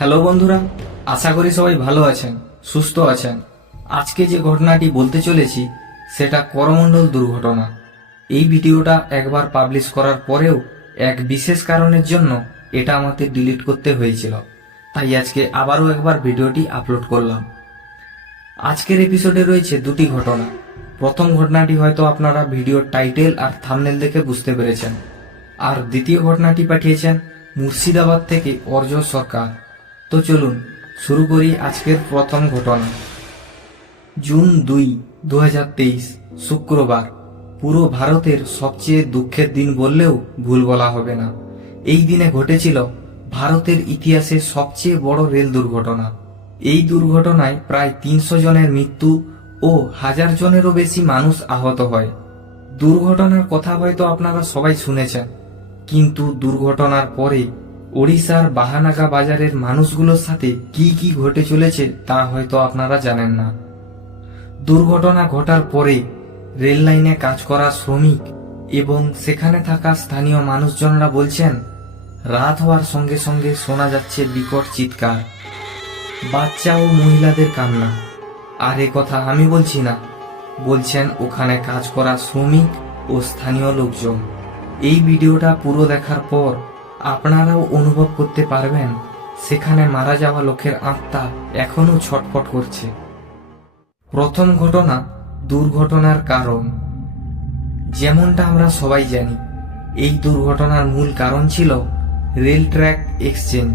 Hello বন্ধুরা, আশা করি সবাই ভালো আছেন, সুস্থ আছেন। আজকে যে ঘটনাটি বলতে চলেছি সেটা করমণ্ডল দুর্ঘটনা। এই ভিডিওটা একবার পাবলিশ করার পরেও এক বিশেষ কারণের জন্য এটা আমাকে ডিলিট করতে হয়েছিল, তাই আজকে আবারও একবার ভিডিওটি আপলোড করলাম। আজকের এপিসোডে রয়েছে দুটি ঘটনা। প্রথম ঘটনাটি হয়তো আপনারা ভিডিওর টাইটেল আর থাম্বনেল দেখে বুঝতে পেরেছেন, আর দ্বিতীয় ঘটনাটি পাঠিয়েছেন মুর্শিদাবাদ থেকে অর্জ সরকার। তো চলুন শুরু করি আজকের প্রথম ঘটনা। জুন 2, 2023 শুক্রবার। পুরো ভারতের সবচেয়ে দুঃখের দিন বললেও ভুল বলা হবে না। এই দিনে ঘটেছিল ভারতের ইতিহাসে সবচেয়ে বড় রেল দুর্ঘটনা। এই দুর্ঘটনায় প্রায় 300 জনের মৃত্যু ও 1000 জনেরও বেশি মানুষ আহত হয়। দুর্ঘটনার কথা হয়তো আপনারা সবাই শুনেছেন, কিন্তু দুর্ঘটনার পরে ওড়িশার বাহানাগা বাজারের মানুষগুলোর সাথে কি কি ঘটে চলেছে তা হয়তো আপনারা জানেন না। দুর্ঘটনা ঘটার পরে রেল লাইনে কাজ করা শ্রমিক এবং সেখানে থাকা স্থানীয় মানুষজনরা বলছেন, রাত হওয়ার সঙ্গে সঙ্গে শোনা যাচ্ছে বিকট চিৎকার, বাচ্চা ও মহিলাদের কান্না। আর এ কথা আমি বলছি না, বলছেন ওখানে কাজ করা শ্রমিক ও স্থানীয় লোকজন। এই ভিডিওটা পুরো দেখার পর আপনারাও অনুভব করতে পারবেন সেখানে মারা যাওয়া লোকের আত্মা এখনো ছটফট করছে। প্রথম ঘটনা, দুর্ঘটনার কারণ। যেমনটা আমরা সবাই জানি, এই দুর্ঘটনার মূল কারণ ছিল রেল ট্র্যাক এক্সচেঞ্জ।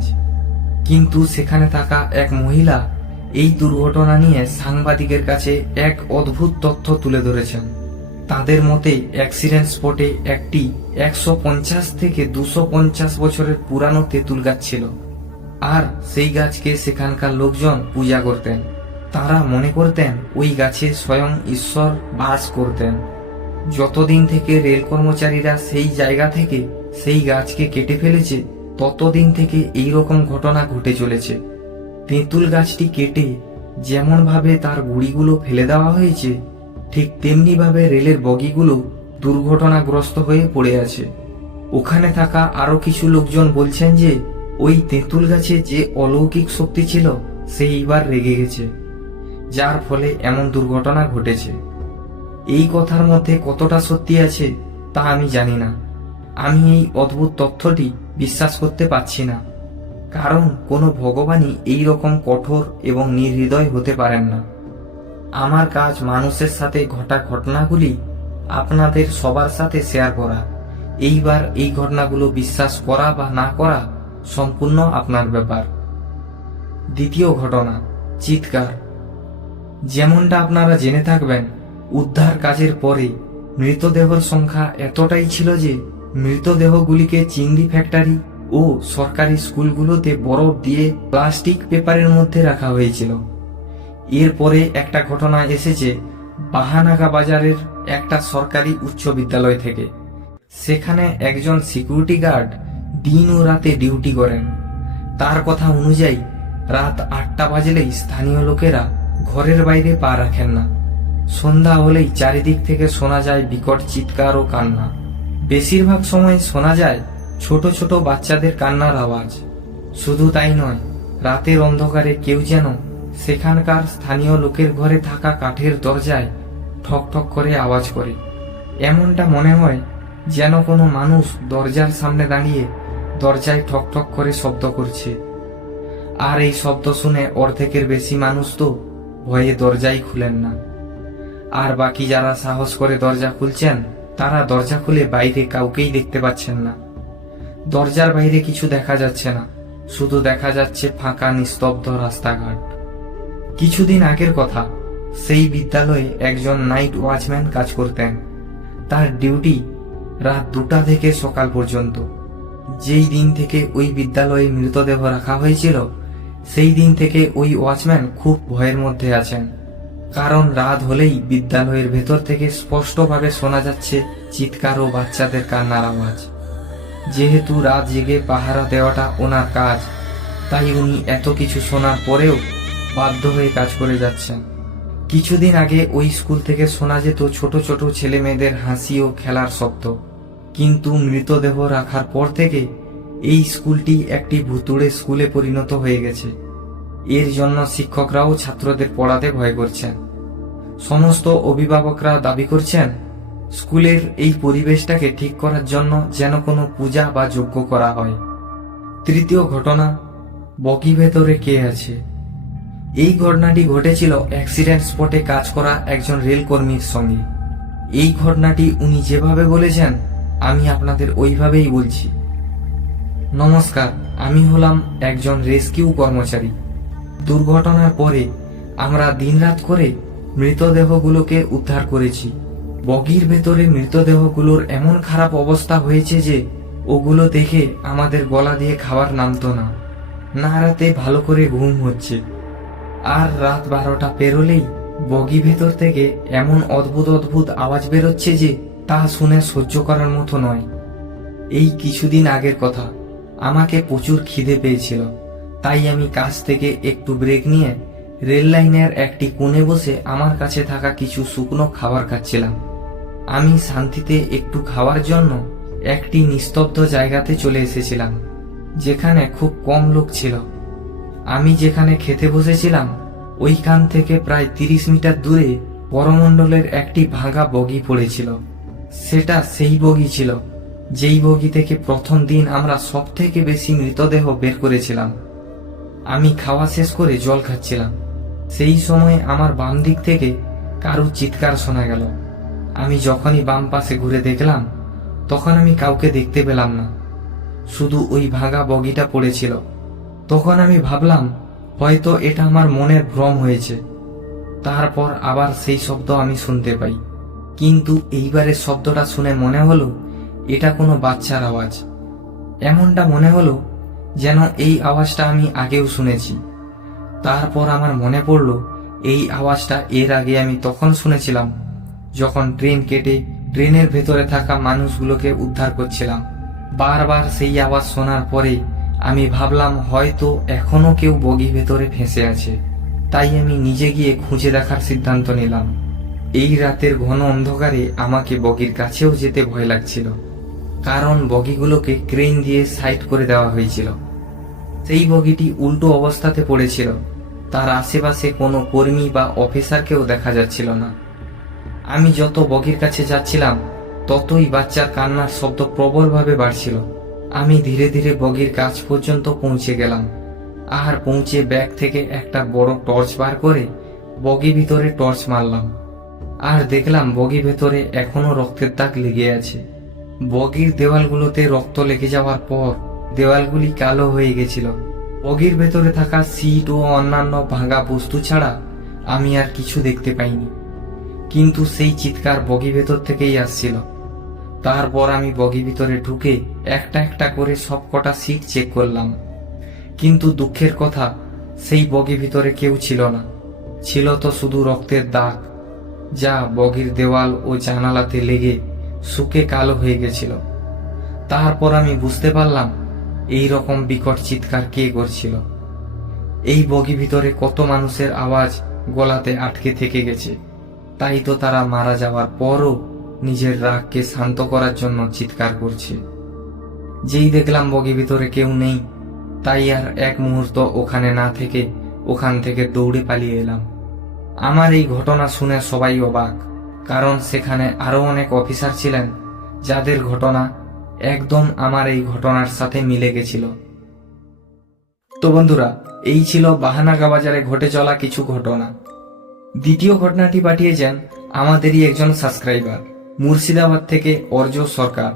কিন্তু সেখানে থাকা এক মহিলা এই দুর্ঘটনা নিয়ে সাংবাদিকের কাছে এক অদ্ভুত তথ্য তুলে ধরেছেন। তাদের মতে অ্যাক্সিডেন্ট স্পটে একটি 150 থেকে 250 বছরের পুরানো তেঁতুল গাছ ছিল, আর সেই গাছকে সেখানকার লোকজন পূজা করতেন। তারা মনে করতেন ওই গাছে স্বয়ং ঈশ্বর বাস করতেন। যতদিন থেকে রেল কর্মচারীরা সেই জায়গা থেকে সেই গাছকে কেটে ফেলেছে, ততদিন থেকে এই রকম ঘটনা ঘটে চলেছে। তেঁতুল গাছটি কেটে যেমন ভাবে তার গুড়িগুলো ফেলে দেওয়া হয়েছে, ঠিক তেমনি ভাবে রেলের বগিগুলো দুর্ঘটনাগ্রস্ত হয়ে পড়ে আছে। ওখানে থাকা আরো কিছু লোকজন বলছেন যে ওই তেঁতুল গাছে যে অলৌকিক শক্তি ছিল সেই এবার রেগে গেছে, যার ফলে এমন দুর্ঘটনা ঘটেছে। এই কথার মধ্যে কতটা সত্যি আছে তা আমি জানি না। আমি এই অদ্ভুত তথ্যটি বিশ্বাস করতে পারছি না, কারণ কোনো ভগবানই এই রকম কঠোর এবং নির্হৃদয় হতে পারেন না। আমার কাজ মানুষের সাথে ঘটা ঘটনাগুলি আপনাদের সবার সাথে শেয়ার করা। এইবার এই ঘটনাগুলো বিশ্বাস করা বা না করা সম্পূর্ণ আপনার ব্যাপার। দ্বিতীয় ঘটনা, চিৎকার। যেমনটা আপনারা জেনে থাকবেন, উদ্ধার কাজের পরে মৃতদেহের সংখ্যা এতটাই ছিল যে মৃতদেহগুলিকে চিংড়ি ফ্যাক্টরি ও সরকারি স্কুলগুলোতে বরফ দিয়ে প্লাস্টিক পেপারের মধ্যে রাখা হয়েছিল। এরপরে একটা ঘটনা এসেছে বাহানাগা বাজারের একটা সরকারি উচ্চ বিদ্যালয় থেকে। সেখানে একজন সিকিউরিটি গার্ড দিন ও রাতে ডিউটি করেন। তার কথা অনুযায়ী রাত 8টা বাজলেই স্থানীয় লোকেরা ঘরের বাইরে পা রাখেন না। সন্ধ্যা হলেই চারিদিক থেকে শোনা যায় বিকট চিৎকার ও কান্না। বেশিরভাগ সময় শোনা যায় ছোট ছোট বাচ্চাদের কান্নার আওয়াজ। শুধু তাই নয়, রাতের অন্ধকারে কেউ যেন সেখানকার স্থানীয় লোকের ঘরে থাকা কাঠের দরজায় ঠক ঠক করে আওয়াজ করে। এমনটা মনে হয় যেন কোনো মানুষ দরজার সামনে দাঁড়িয়ে দরজায় ঠক ঠক করে শব্দ করছে। আর এই শব্দ শুনে অর্ধেকের বেশি মানুষ তো ভয়ে দরজাই খুলেন না। আর বাকি যারা সাহস করে দরজা খুলছেন, তারা দরজা খুলে বাইরে কাউকেই দেখতে পাচ্ছেন না। দরজার বাইরে কিছু দেখা যাচ্ছে না, শুধু দেখা যাচ্ছে ফাঁকা নিস্তব্ধ রাস্তাঘাট। কিছুদিন আগের কথা, সেই বিদ্যালয়ে একজন নাইট ওয়াচম্যান কাজ করতেন। তার ডিউটি রাত 2টা থেকে সকাল পর্যন্ত। যেই দিন থেকে ওই বিদ্যালয়ে মৃতদেহ রাখা হয়েছিল, সেই দিন থেকে ওই ওয়াচম্যান খুব ভয়ের মধ্যে আছেন। কারণ রাত হলেই বিদ্যালয়ের ভেতর থেকে স্পষ্টভাবে শোনা যাচ্ছে চিৎকার ও বাচ্চাদের কান্নার আওয়াজ। যেহেতু রাত জেগে পাহারা দেওয়াটা ওনার কাজ, তাই উনি এত কিছু শোনার পরেও বাধ্য হয়ে কাজ করে যাচ্ছেন। কিছুদিন আগে ওই স্কুল থেকে শোনা যেত ছোট ছোট ছেলে মেয়েদের হাসি ও খেলার শব্দ, কিন্তু মৃতদেহ রাখার পর থেকে এই স্কুলটি একটি ভুতুড়ে স্কুলে পরিণত হয়ে গেছে। এর জন্য শিক্ষকরাও ছাত্রদের পড়াতে ভয় করছেন। সমস্ত অভিভাবকরা দাবি করছেন স্কুলের এই পরিবেশটাকে ঠিক করার জন্য যেন কোনো পূজা বা যজ্ঞ করা হয়। তৃতীয় ঘটনা, বগি ভেতরে কে আছে। এই ঘটনাটি ঘটেছিল অ্যাক্সিডেন্ট স্পটে কাজ করা একজন রেল কর্মীর সঙ্গে। এই ঘটনাটি উনি যেভাবে বলেছেন আমি আপনাদের ওইভাবেই বলছি। নমস্কার, আমি হলাম একজন রেস্কিউ কর্মচারী। দুর্ঘটনার পরে আমরা দিনরাত করে মৃতদেহগুলোকে উদ্ধার করেছি। বগির ভেতরে মৃতদেহগুলোর এমন খারাপ অবস্থা হয়েছে যে ওগুলো দেখে আমাদের গলা দিয়ে খাবার নামতো না। না রাতে ভালো করে ঘুম হচ্ছে, আর রাত 12টা পেরোলেই বগি ভেতর থেকে এমন অদ্ভুত অদ্ভুত আওয়াজ বেরোচ্ছে যে তা শুনে সহ্য করার মতো নয়। এই কিছুদিন আগের কথা, আমাকে প্রচুর খিদে পেয়েছিল, তাই আমি কাজ থেকে একটু ব্রেক নিয়ে রেল লাইনের একটি কোণে বসে আমার কাছে থাকা কিছু শুকনো খাবার খাচ্ছিলাম। আমি শান্তিতে একটু খাওয়ার জন্য একটি নিস্তব্ধ জায়গাতে চলে এসেছিলাম, যেখানে খুব কম লোক ছিল। আমি যেখানে খেতে বসেছিলাম ওইখান থেকে প্রায় 30 মিটার দূরে করমণ্ডলের একটি ভাঙা বগি পড়েছিল। সেটা সেই বগি ছিল যেই বগি থেকে প্রথম দিন আমরা সব থেকে বেশি মৃতদেহ বের করেছিলাম। আমি খাওয়া শেষ করে জল খাচ্ছিলাম। সেই সময় আমার বাম দিক থেকে কারুর চিৎকার শোনা গেল। আমি যখনই বাম পাশে ঘুরে দেখলাম তখন আমি কাউকে দেখতে পেলাম না, শুধু ওই ভাঙা বগিটা পড়েছিল। তখন আমি ভাবলাম হয়তো এটা আমার মনের ভ্রম হয়েছে। তারপর আবার সেই শব্দ আমি শুনতে পাই, কিন্তু এইবারের শব্দটা শুনে মনে হলো এটা কোনো বাচ্চার আওয়াজ। এমনটা মনে হলো যেন এই আওয়াজটা আমি আগেও শুনেছি। তারপর আমার মনে পড়ল এই আওয়াজটা এর আগে আমি তখন শুনেছিলাম যখন ট্রেন কেটে ট্রেনের ভেতরে থাকা মানুষগুলোকে উদ্ধার করছিলাম। বারবার সেই আওয়াজ শোনার পরে আমি ভাবলাম হয়তো এখনো কেউ বগি ভেতরে ফেঁসে আছে। তাই আমি নিজে গিয়ে খুঁজে দেখার সিদ্ধান্ত নিলাম। এই রাতের ঘন অন্ধকারে আমাকে বগির কাছেও যেতে ভয় লাগছিল, কারণ বগিগুলোকে ক্রেন দিয়ে সাইড করে দেওয়া হয়েছিল। সেই বগিটি উল্টো অবস্থাতে পড়েছিল, তার আশেপাশে কোনো কর্মী বা অফিসারকেও দেখা যাচ্ছিল না। আমি যত বগির কাছে যাচ্ছিলাম ততই বাচ্চার কান্নার শব্দ প্রবলভাবে বাড়ছিল। আমি ধীরে ধীরে বগির কাছ পর্যন্ত পৌঁছে গেলাম, আর পৌঁছে ব্যাগ থেকে একটা বড় টর্চ বার করে বগি ভিতরে টর্চ মারলাম, আর দেখলাম বগি ভেতরে এখনো রক্তের দাগ লেগে আছে। বগির দেওয়ালগুলোতে রক্ত লেগে যাওয়ার পর দেওয়ালগুলি কালো হয়ে গেছিল। বগির ভেতরে থাকা সিট ও অন্যান্য ভাঙা বস্তু ছাড়া আমি আর কিছু দেখতে পাইনি, কিন্তু সেই চিৎকার বগি ভেতর থেকেই আসছিল। তারপর আমি বগি ভিতরে ঢুকে একটা একটা করে সবকটা সিট চেক করলাম, কিন্তু দুঃখের কথা সেই বগি ভিতরে কেউ ছিল না। ছিল তো শুধু রক্তের দাগ, যা বগির দেওয়াল ও জানালাতে লেগে শুকে কালো হয়ে গেছিল। তারপর আমি বুঝতে পারলাম এই রকম বিকট চিৎকার কে করছিল। এই বগি ভিতরে কত মানুষের আওয়াজ গলাতে আটকে থেকে গেছে, তাই তো তারা মারা যাওয়ার পরও নিজের রাগকে শান্ত করার জন্য চিৎকার করছে। যেই দেখলাম বগি ভিতরে কেউ নেই, তাই আর এক মুহূর্ত ওখানে না থেকে ওখান থেকে দৌড়ে পালিয়ে এলাম। আমার এই ঘটনা শুনে সবাই অবাক, কারণ সেখানে আরো অনেক অফিসার ছিলেন যাদের ঘটনা একদম আমার এই ঘটনার সাথে মিলে গেছিল। তো বন্ধুরা, এই ছিল বাহানাগা বাজারে ঘটে চলা কিছু ঘটনা। দ্বিতীয় ঘটনাটি পাঠিয়েছেন আমাদেরই একজন সাবস্ক্রাইবার মুর্শিদাবাদ থেকে অর্জ সরকার।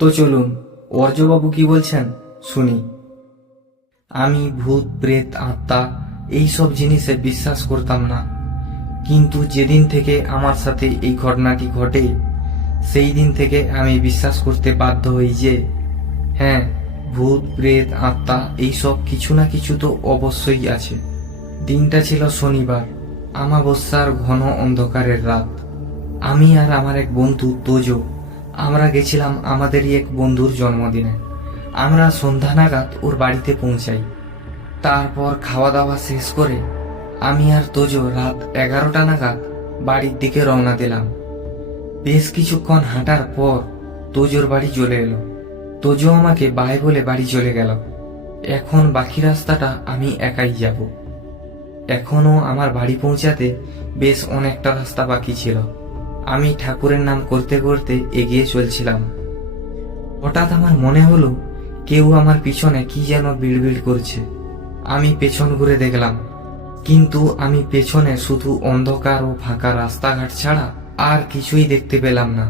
তো চলুন অর্জবাবু কি বলছেন শুনি। আমি ভূত প্রেত আত্মা এইসব জিনিসে বিশ্বাস করতাম না, কিন্তু যেদিন থেকে আমার সাথে এই ঘটনাটি ঘটে সেই দিন থেকে আমি বিশ্বাস করতে বাধ্য হই যে হ্যাঁ, ভূত প্রেত আত্মা এইসব কিছু না কিছু তো অবশ্যই আছে। দিনটা ছিল শনিবার, আমাবস্যার ঘন অন্ধকারের রাত। আমি আর আমার এক বন্ধু তোজো আমরা গেছিলাম আমাদেরই এক বন্ধুর জন্মদিনে। আমরা সন্ধ্যা নাগাদ ওর বাড়িতে পৌঁছাই। তারপর খাওয়া দাওয়া শেষ করে আমি আর তোজো রাত 11টা নাগাদ বাড়ির দিকে রওনা দিলাম। বেশ কিছুক্ষণ হাঁটার পর তোজোর বাড়ি চলে এলো। তোজো আমাকে বাই বলে বাড়ি চলে গেল। এখন বাকি রাস্তাটা আমি একাই যাব। এখনো আমার বাড়ি পৌঁছাতে বেশ অনেকটা রাস্তা বাকি ছিল। আমি ঠাকুরের নাম করতে করতে এগিয়ে চলছিলাম। হঠাৎ আমার মনে হলো কেউ আমার পিছনে কি যেন বিড়বিড় করছে। আমি পেছন ঘুরে দেখলাম, কিন্তু আমি পেছনে শুধু অন্ধকার ও ফাঁকা রাস্তাঘাট ছাড়া আর কিছুই দেখতে পেলাম না।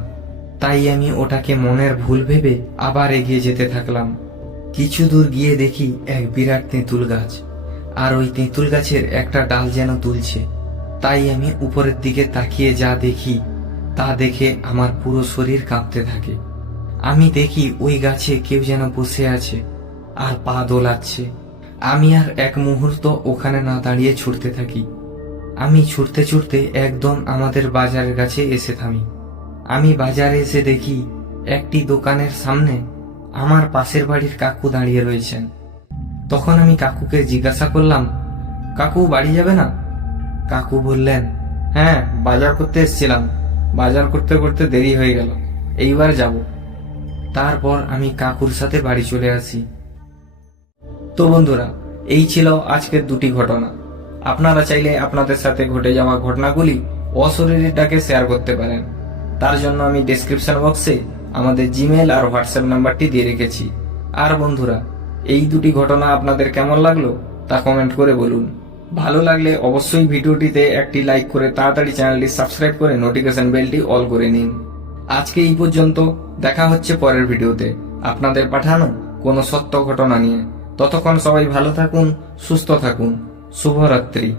তাই আমি ওটাকে মনের ভুল ভেবে আবার এগিয়ে যেতে থাকলাম। কিছু দূর গিয়ে দেখি এক বিরাট তেঁতুল গাছ, আর ওই তেঁতুল গাছের একটা ডাল যেন তুলছে। তাই আমি উপরের দিকে তাকিয়ে যা দেখি তা দেখে আমার পুরো শরীর কাঁপতে থাকে। আমি দেখি ওই গাছে কেউ যেন বসে আছে আর পা দোলাচ্ছে। আমি আর এক মুহূর্ত ওখানে না দাঁড়িয়ে ছুটতে থাকি। আমি ছুটতে ছুটতে একদম আমাদের বাজারের কাছে এসে থামি। আমি বাজারে এসে দেখি একটি দোকানের সামনে আমার পাশের বাড়ির কাকু দাঁড়িয়ে রয়েছেন। তখন আমি কাকুকে জিজ্ঞাসা করলাম, কাকু বাড়ি যাবে না? কাকু বললেন, হ্যাঁ, বাজার করতে এসেছিলাম, বাজার করতে করতে দেরি হয়ে গেল, এইবার যাব। তারপর আমি কাকুর সাথে বাড়ি চলে আসি। তো বন্ধুরা, এই ছিল আজকের দুটি ঘটনা। আপনারা চাইলে আপনাদের সাথে ঘটে যাওয়া ঘটনাগুলি অশরীরীটাকে শেয়ার করতে পারেন। তার জন্য আমি ডেসক্রিপশন বক্সে আমাদের জিমেল আর হোয়াটসঅ্যাপ নাম্বারটি দিয়ে রেখেছি। আর বন্ধুরা, এই দুটি ঘটনা আপনাদের কেমন লাগলো তা কমেন্ট করে বলুন। ভালো লাগলে অবশ্যই ভিডিওটিতে একটি লাইক করে তাড়াতাড়ি চ্যানেলটি সাবস্ক্রাইব করে নোটিফিকেশন বেলটি অল করে নিন। আজকে এই পর্যন্ত, দেখা হচ্ছে পরের ভিডিওতে আপনাদের পাঠানো কোনো সত্য ঘটনা নিয়ে। ততক্ষণ সবাই ভালো থাকুন, সুস্থ থাকুন। শুভরাত্রি।